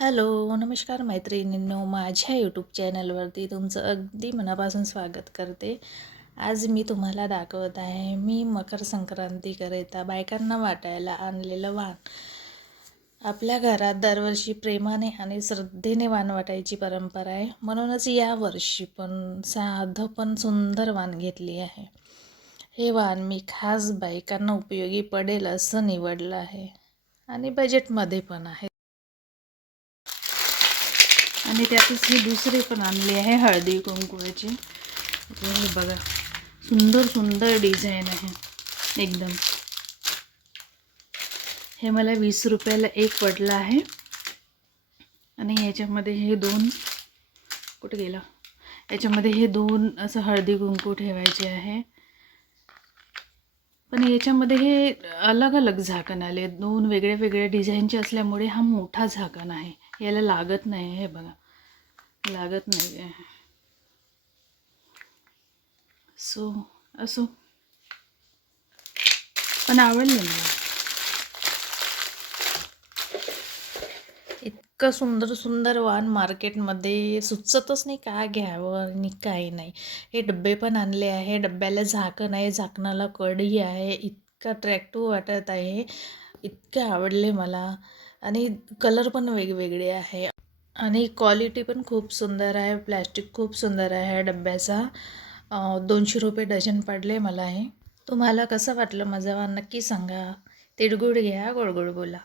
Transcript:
Hello नमस्कार मैत्रिणींनो. माझ्या यूट्यूब चॅनलवरती तुमचं अगदी मनापासून स्वागत करते. आज मी तुम्हाला दाखवत आहे मी मकर संक्रांतीकरिता बायकांना वाटायला आणलेलं वाण. आपल्या घरात दरवर्षी प्रेमाने आणि श्रद्धेने वाण वाटायची परंपरा आहे. म्हणूनच या वर्षी पण साधं पण सुंदर वाण घेतली आहे. हे वाण मी खास बायकांना उपयोगी पडेल असं निवडलं आहे. आणि बजेटमध्ये पण आहे. आणि त्यातच ही दुसरी पण आणली आहे हळदी कुंकवाची. हे बघा सुंदर सुंदर डिझाईन आहे एकदम. हे मला वीस रुपयाला एक पडलं आहे. आणि याच्यामध्ये हे दोन कुठे गेलं? याच्यामध्ये हे दोन असं हळदी कुंकू ठेवायचे आहे. पण याच्यामध्ये हे अलग अलग झाकण आले. दोन वेगळ्या वेगळ्या डिझाईनचे असल्यामुळे हा मोठा झाकण आहे. याला लागत नाही हे बघा. लागत नाही आहे. सो असो. पण आवडलं मला. इतकं सुंदर सुंदर वाण मार्केटमध्ये सुचतच नाही काय घ्यावं आणि काही नाही. हे डब्बे पण आणले आहे डब्याला झाकण आहे झाकणाला कढी आहे इतका अट्रॅक्टिव्ह वाटत आहे इतके आवडले मला. आणि कलर पण वेगवेगळे आहे. आणि क्वालिटी पण खूप सुंदर आहे प्लॅस्टिक खूप सुंदर आहे डब्याचा. दोनशे रुपये डझन पडले मला हे. तुम्हाला कसं वाटलं माझं नक्की सांगा. तिळगुळ घ्या गोडगोड बोला.